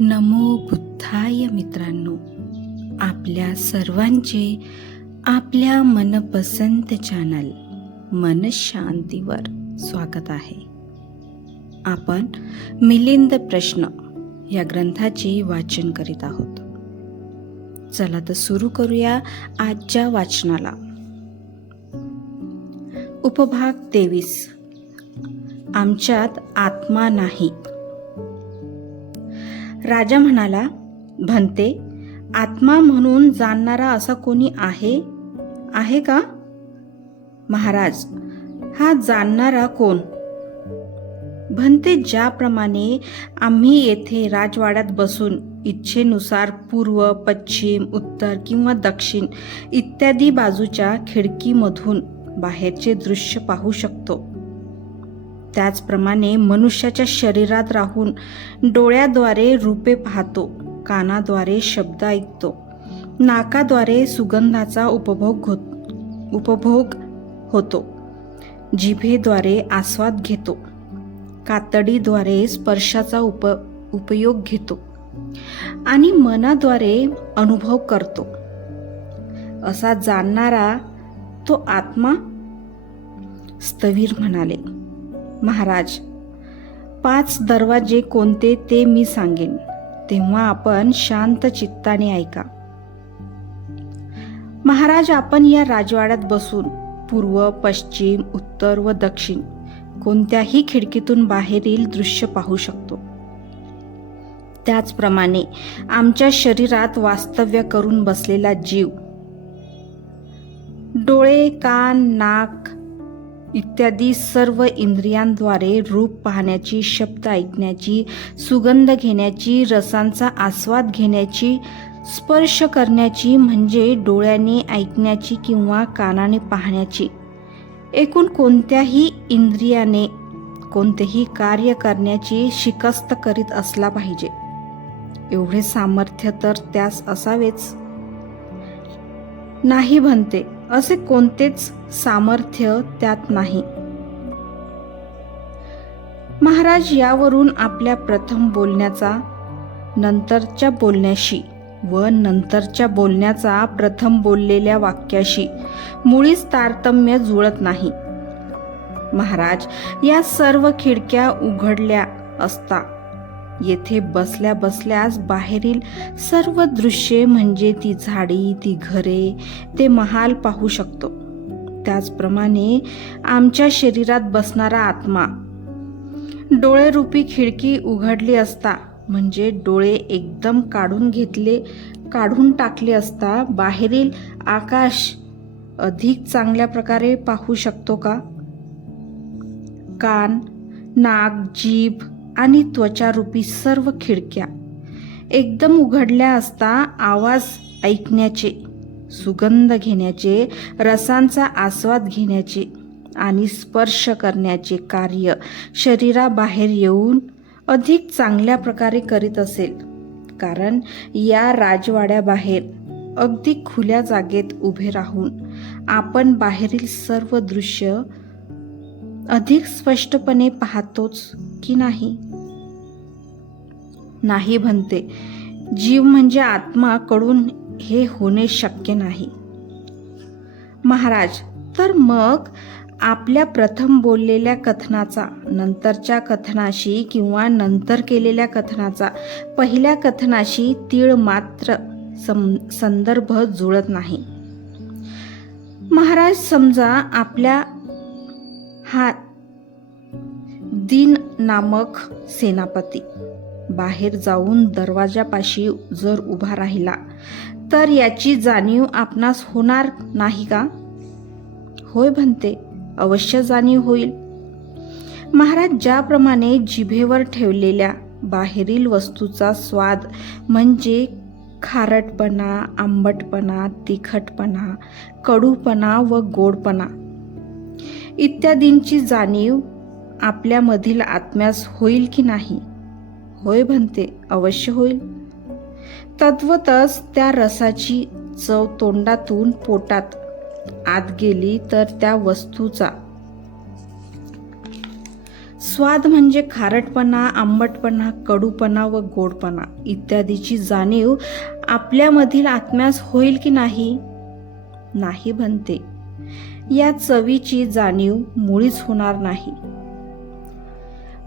नमो बुद्धाय मित्रांनो. आपल्या सर्वांचे आपल्या मनपसंत चॅनल मनशांतीवर स्वागत आहे. आपण मिलिंद प्रश्न या ग्रंथाचे वाचन करीत आहोत. चला तर सुरू करूया आजच्या वाचनाला. उपभाग तेवीस. आमच्यात आत्मा नाही. राजा म्हणाला भंते आत्मा म्हणून जाणणारा असा कोणी आहे? आहे का? महाराज हा जाणणारा कोण? भंते ज्याप्रमाणे आम्ही येथे राजवाड्यात बसून इच्छेनुसार पूर्व पश्चिम उत्तर किंवा दक्षिण इत्यादी बाजूच्या खिडकीमधून बाहेरचे दृश्य पाहू शकतो. त्याचप्रमाणे मनुष्याच्या शरीरात राहून डोळ्याद्वारे रूपे पाहतो कानाद्वारे शब्द ऐकतो नाकाद्वारे सुगंधाचा उपभोग होत उपभोग होतो जिभेद्वारे आस्वाद घेतो कातडीद्वारे स्पर्शाचा उप उपयोग घेतो आणि मनाद्वारे अनुभव करतो. असा जाणणारा तो आत्मा स्थवीर म्हणाले. महाराज पाच दरवाजे कोणते ते मी सांगेन. तेव्हा आपण शांत चित्ताने ऐका. महाराज आपण या राजवाड्यात बसून पूर्व पश्चिम उत्तर व दक्षिण कोणत्याही खिडकीतून बाहेरील दृश्य पाहू शकतो. त्याचप्रमाणे आमच्या शरीरात वास्तव्य करून बसलेला जीव. डोळे कान नाक इत्यादी सर्व इंद्रियांद्वारे रूप पाहण्याची शब्द ऐकण्याची सुगंध घेण्याची रसांचा आस्वाद घेण्याची स्पर्श करण्याची म्हणजे डोळ्याने ऐकण्याची किंवा कानाने पाहण्याची. एकूण कोणत्याही इंद्रियाने कोणतेही कार्य करण्याची शिकस्त करीत असला पाहिजे. एवढे सामर्थ्य तर त्यास असावेच. नाही म्हणते. असे कोणतेच सामर्थ्य त्यात नाही. महाराज यावरून आपल्या प्रथम बोलण्याचा नंतरच्या बोलण्याशी व नंतरच्या बोलण्याचा प्रथम बोललेल्या वाक्याशी मुळीच तारतम्य जुळत नाही. महाराज या सर्व खिडक्या उघडल्या असता येथे बसल्या बसल्यास बाहेरील सर्व दृश्ये म्हणजे ती झाडी ती घरे ते महाल पाहू शकतो. त्याचप्रमाणे आमच्या शरीरात बसणारा आत्मा. डोळेरूपी खिडकी उघडली असता म्हणजे डोळे एकदम काढून घेतले काढून टाकले असता बाहेरील आकाश अधिक चांगल्या प्रकारे पाहू शकतो का? कान नाक जीभ आणि त्वचारूपी सर्व खिडक्या. एकदम उघडल्या असता आवाज ऐकण्याचे सुगंध घेण्याचे रसांचा आस्वाद घेण्याचे आणि स्पर्श करण्याचे कार्य शरीराबाहेर येऊन अधिक चांगल्या प्रकारे करीत असेल. कारण या राजवाड्याबाहेर अगदी खुल्या जागेत उभे राहून आपण बाहेरील सर्व दृश्य अधिक स्पष्टपणे पाहतोच की नाही? नाही म्हणते. जीव म्हणजे आत्माकडून हे होणे शक्य नाही. महाराज तर मग आपल्या प्रथम बोललेल्या कथनाचा नंतरच्या कथनाशी किंवा नंतर केलेल्या कथनाचा पहिल्या कथनाशी तीळ मात्र संदर्भ जुळत नाही. महाराज समजा आपल्या हा दिन नामक सेनापती. बाहेर जाऊन दरवाजापाशी जर उभा राहिला तर याची जाणीव आपणास होणार नाही का? होय म्हणते अवश्य जाणीव होईल. महाराज ज्याप्रमाणे जिभेवर ठेवलेल्या बाहेरील वस्तूचा स्वाद म्हणजे खारटपणा आंबटपणा तिखटपणा कडूपणा व गोडपणा इत्यादींची जाणीव आपल्यामधील आत्म्यास होईल की नाही? होय म्हणते अवश्य होईल. तद्वतच त्या रसाची चव तोंडातून पोटात आत गेली तर त्या वस्तूचा. स्वाद म्हणजे खारटपणा आंबटपणा कडूपणा व गोडपणा. इत्यादीची जाणीव आपल्यामधील आत्म्यास होईल की नाही? नाही बनते या चवीची जाणीव मुळीच होणार नाही.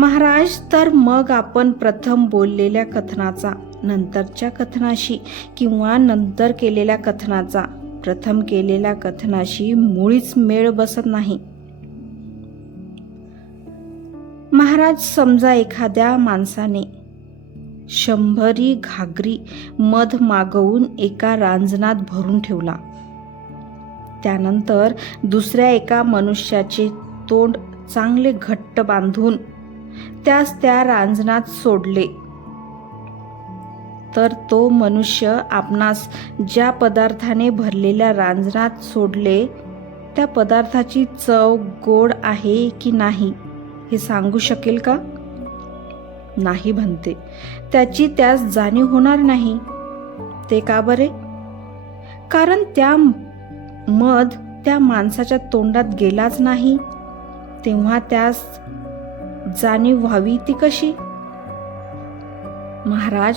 महाराज तर मग आपण प्रथम बोललेल्या कथनाचा नंतरच्या कथनाशी किंवा नंतर केलेल्या कथनाचा प्रथम केलेल्या कथनाशी मुळीच मेळ बसत नाही. महाराज समजा एखाद्या माणसाने शंभरी घागरी मध मागवून एका रांजणात भरून ठेवला. त्यानंतर दुसऱ्या एका मनुष्याचे तोंड चांगले घट्ट बांधून त्यास त्या रांजणात सोडले. तर तो मनुष्य आपणास ज्या पदार्थाने भरलेल्या रांजणात सोडले त्या पदार्थाची चव गोड आहे की नाही हे सांगू शकेल का? नाही म्हणते. त्याची त्यास जाणीव होणार नाही. ते का बरे? कारण त्या मध त्या माणसाच्या तोंडात गेलाच नाही. तेव्हा त्यास जाणीव व्हावी ती कशी? महाराज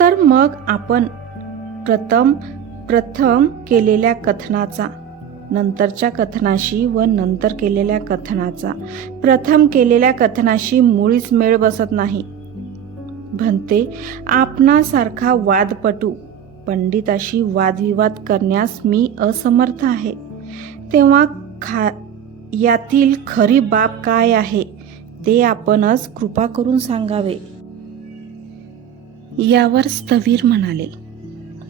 तर मग आपण प्रथम प्रथम केलेल्या कथनाचा नंतरच्या कथनाशी व नंतर केलेल्या कथनाचा प्रथम केलेल्या कथनाशी मुळीच मेळ बसत नाही. म्हणते आपणासारखा वादपटू पंडिताशी वादविवाद करण्यास मी असमर्थ आहे. तेव्हा खा यातील खरी बाब काय आहे? ते आपणच कृपा करून सांगावे. यावर स्थवीर म्हणाले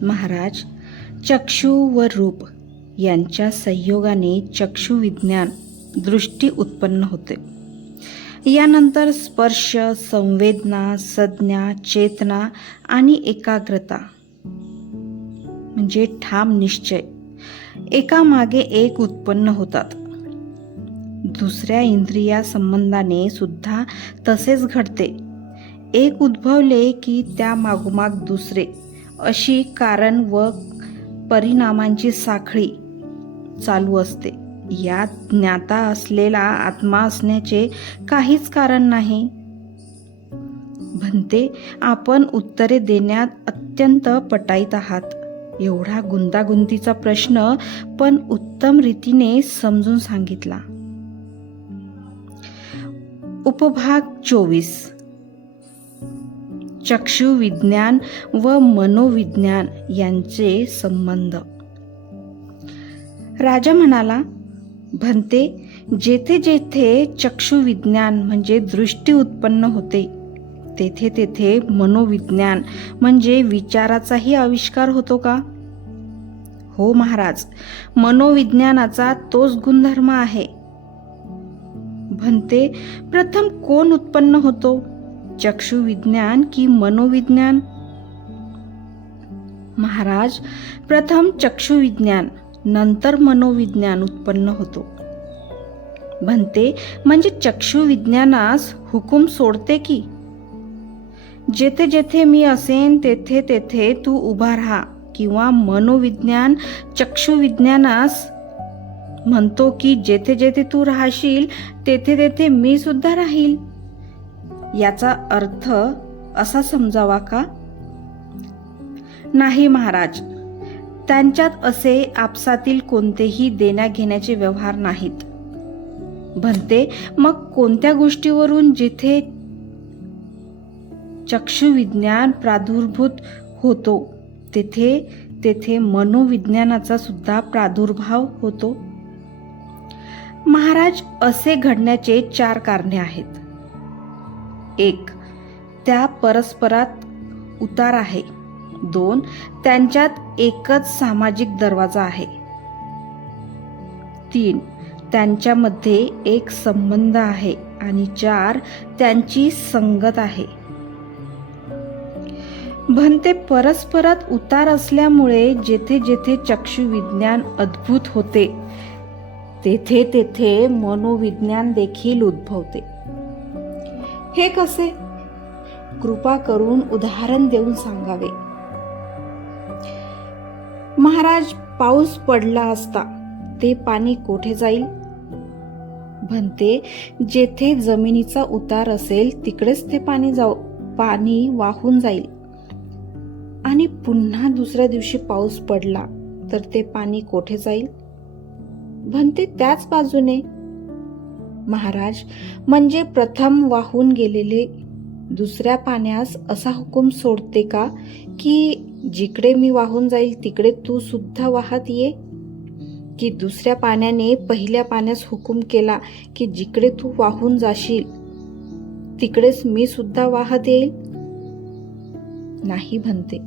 महाराज चक्षु व रूप यांच्या संयोगाने चक्षुविज्ञान दृष्टी उत्पन्न होते. यानंतर स्पर्श संवेदना संज्ञा चेतना आणि एकाग्रता म्हणजे ठाम निश्चय एकामागे एक उत्पन्न होतात. दुसऱ्या इंद्रिया संबंधाने सुद्धा तसेच घडते. एक उद्भवले की त्या मागोमाग दुसरे. अशी कारण व परिणामांची साखळी चालू असते. यात ज्ञाता असलेला आत्मा असण्याचे काहीच कारण नाही. म्हणते आपण उत्तरे देण्यात अत्यंत पटाईत आहात. एवढा गुंतागुंतीचा प्रश्न पण उत्तम रीतीने समजून सांगितला. उपभाग चोवीस. चक्षुविज्ञान व मनोविज्ञान यांचे संबंध. राजा म्हणाला भंते जेथे जेथे चक्षुविज्ञान म्हणजे दृष्टी उत्पन्न होते तेथे तेथे मनोविज्ञान म्हणजे विचाराचाही आविष्कार होतो का? हो महाराज मनोविज्ञानाचा तोच गुणधर्म आहे. म्हणते प्रथम कोण उत्पन्न होतो? चक्षुविज्ञान की मनोविज्ञान? महाराज प्रथम चक्षुविज्ञान नंतर मनोविज्ञान उत्पन्न होतो. म्हणते म्हणजे चक्षुविज्ञानास हुकूम सोडते की? जेथे जेथे मी असेन तेथे तेथे तू उभा राहा किंवा मनोविज्ञान चक्षुविज्ञानास म्हणतो की जेथे जेथे तू राहशील तेथे तेथे मी सुद्धा राहील. याचा अर्थ असा समजावा का? नाही महाराज त्यांच्यात असे आपसातील कोणतेही देण्या घेण्याचे व्यवहार नाहीत. म्हणते मग कोणत्या गोष्टीवरून जिथे चक्षुविज्ञान प्रादुर्भूत होतो तेथे तेथे मनोविज्ञानाचा सुद्धा प्रादुर्भाव होतो? महाराज असे घडण्याचे चार कारणे आहेत. एक त्या परस्परात उतार आहे. दोन त्यांच्यात एकच सामाजिक दरवाजा आहे. तीन त्यांच्यामध्ये एक संबंध आहे आणि चार त्यांची संगत आहे. भंते परस्परात उतार असल्यामुळे जेथे जेथे चक्षु विज्ञान अद्भुत होते तेथे तेथे मनोविज्ञान देखील उद्भवते. हे कसे? कृपा करून उदाहरण देऊन सांगावे. महाराज पाऊस पडला असता ते पाणी कोठे जाईल? म्हणते जेथे जमिनीचा उतार असेल तिकडेच ते पाणी जाऊ पाणी वाहून जाईल. आणि पुन्हा दुसऱ्या दिवशी पाऊस पडला तर ते पाणी कोठे जाईल? म्हणते त्याच बाजूने. महाराज म्हणजे प्रथम वाहून गेलेले दुसऱ्या पाण्यास असा हुकूम सोडते का की जिकडे मी वाहून जाईल तिकडे तू सुद्धा वाहत ये? की दुसऱ्या पाण्याने पहिल्या पाण्यास हुकूम केला की जिकडे तू वाहून जाशील तिकडेच मी सुद्धा वाहत येईल? नाही म्हणते.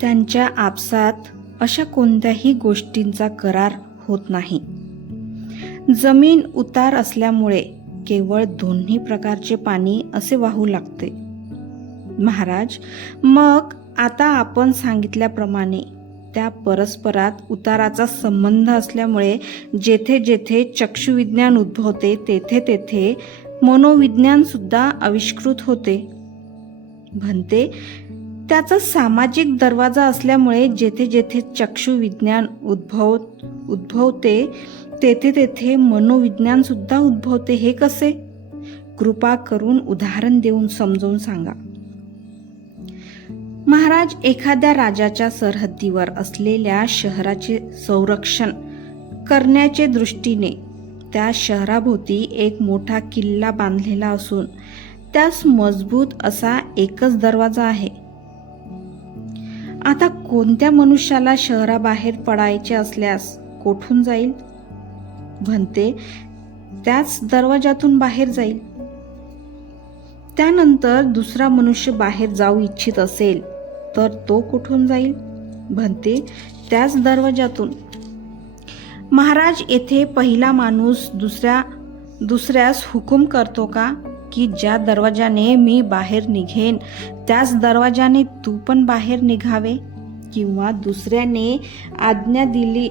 त्यांच्या आपसात अशा कोणत्याही गोष्टींचा करार होत नाही. जमीन उतार असल्यामुळे केवळ दोन्ही प्रकारचे पाणी असे वाहू लागते. महाराज मग आता आपण सांगितल्याप्रमाणे त्या परस्परात उताराचा संबंध असल्यामुळे जेथे जेथे चक्षुविज्ञान उद्भवते तेथे तेथे मनोविज्ञान सुद्धा आविष्कृत होते. म्हणते त्याचा सामाजिक दरवाजा असल्यामुळे जेथे जेथे चक्षुविज्ञान उद्भव उद्भवते तेथे तेथे मनोविज्ञान सुद्धा उद्भवते. हे कसे? कृपा करून उदाहरण देऊन समजावून सांगा. महाराज एखाद्या राजाच्या सरहद्दीवर असलेल्या शहराचे संरक्षण करण्याचे दृष्टीने त्या शहराभोवती एक मोठा किल्ला बांधलेला असून त्यास मजबूत असा एकच दरवाजा आहे. आता कोणत्या मनुष्याला शहराबाहेर पडायचे असल्यास कोठून जाईल? म्हणते त्याच दरवाजातून बाहेर जाईल. त्यानंतर दुसरा मनुष्य बाहेर जाऊ इच्छित असेल तर तो कुठून जाईल? म्हणते त्याच दरवाजातून महाराज येथे पहिला माणूस दुसऱ्या दुसऱ्यास हुकूम करतो का? की ज्या दरवाजाने मी बाहेर निघेन त्याच दरवाजाने तू पण बाहेर निघावे? किंवा दुसऱ्याने आज्ञा दिली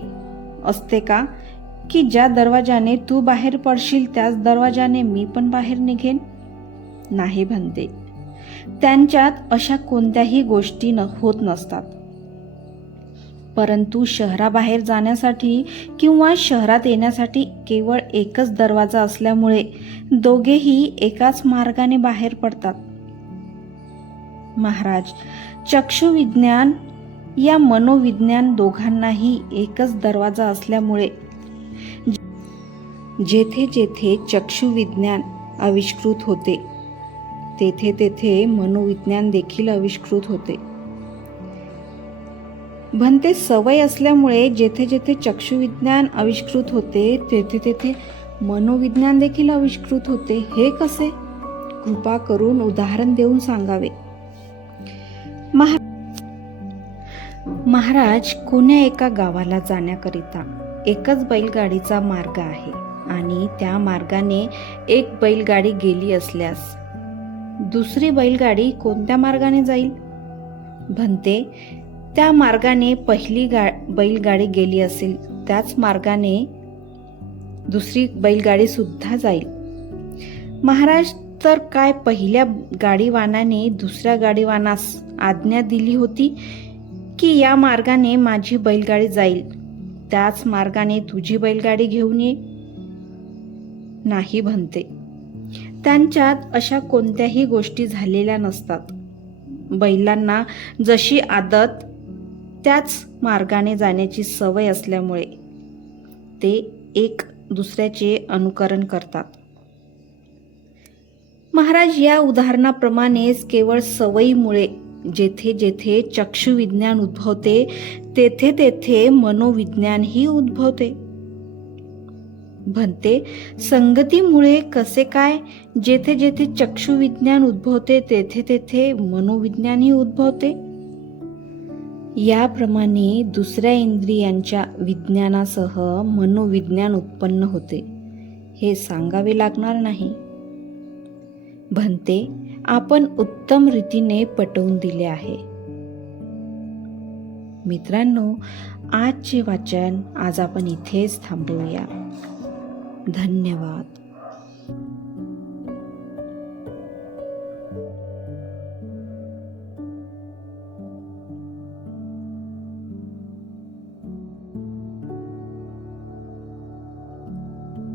असते का? की ज्या दरवाजाने तू बाहेर पडशील त्याच दरवाजाने मी पण बाहेर निघेन? नाही म्हणते. त्यांच्यात अशा कोणत्याही गोष्टी न होत नसतात. परंतु शहराबाहेर जाण्यासाठी किंवा शहरात येण्यासाठी केवळ एकच दरवाजा असल्यामुळे दोघेही एकाच मार्गाने बाहेर पडतात. महाराज चक्षुविज्ञान या मनोविज्ञान दोघांनाही एकच दरवाजा असल्यामुळे जेथे जेथे चक्षुविज्ञान आविष्कृत होते तेथे तेथे मनोविज्ञान देखील आविष्कृत होते. म्हणते सवय असल्यामुळे जेथे जेथे चक्षुविज्ञान आविष्कृत होते तेथे तेथे मनोविज्ञान देखील आविष्कृत होते. हे कसे? कृपा करून उदाहरण देऊन सांगावे. महा महाराज कोण्या एका गावाला जाण्याकरिता एकच बैलगाडीचा मार्ग आहे आणि त्या मार्गाने एक बैलगाडी गेली असल्यास दुसरी बैलगाडी कोणत्या मार्गाने जाईल? म्हणते त्या मार्गाने पहिली गा बैलगाडी गेली असेल त्याच मार्गाने दुसरी बैलगाडी सुद्धा जाईल. महाराज तर काय पहिल्या गाडीवानाने दुसऱ्या गाडीवानास आज्ञा दिली होती की या मार्गाने माझी बैलगाडी जाईल? त्याच मार्गाने तुझी बैलगाडी घेऊन ये? नाही म्हणते. त्यांच्यात अशा कोणत्याही गोष्टी झालेल्या नसतात. बैलांना जशी आदत त्याच मार्गाने जाण्याची सवय असल्यामुळे ते एक दुसऱ्याचे अनुकरण करतात. महाराज या उदाहरणाप्रमाणेच केवळ सवयीमुळे जेथे जेथे चक्षुविज्ञान उद्भवते तेथे तेथे मनोविज्ञानही उद्भवते. म्हणते संगतीमुळे कसे काय? जेथे जेथे चक्षुविज्ञान उद्भवते तेथे तेथे मनोविज्ञानही उद्भवते. याप्रमाणे दुसऱ्या इंद्रियांच्या विज्ञानासह मनोविज्ञान उत्पन्न होते. हे सांगावे लागणार नाही. म्हणते आपण उत्तम रीतीने पटवून दिले आहे. मित्रांनो आजचे वाचन आज आपण इथेच थांबवूया. धन्यवाद.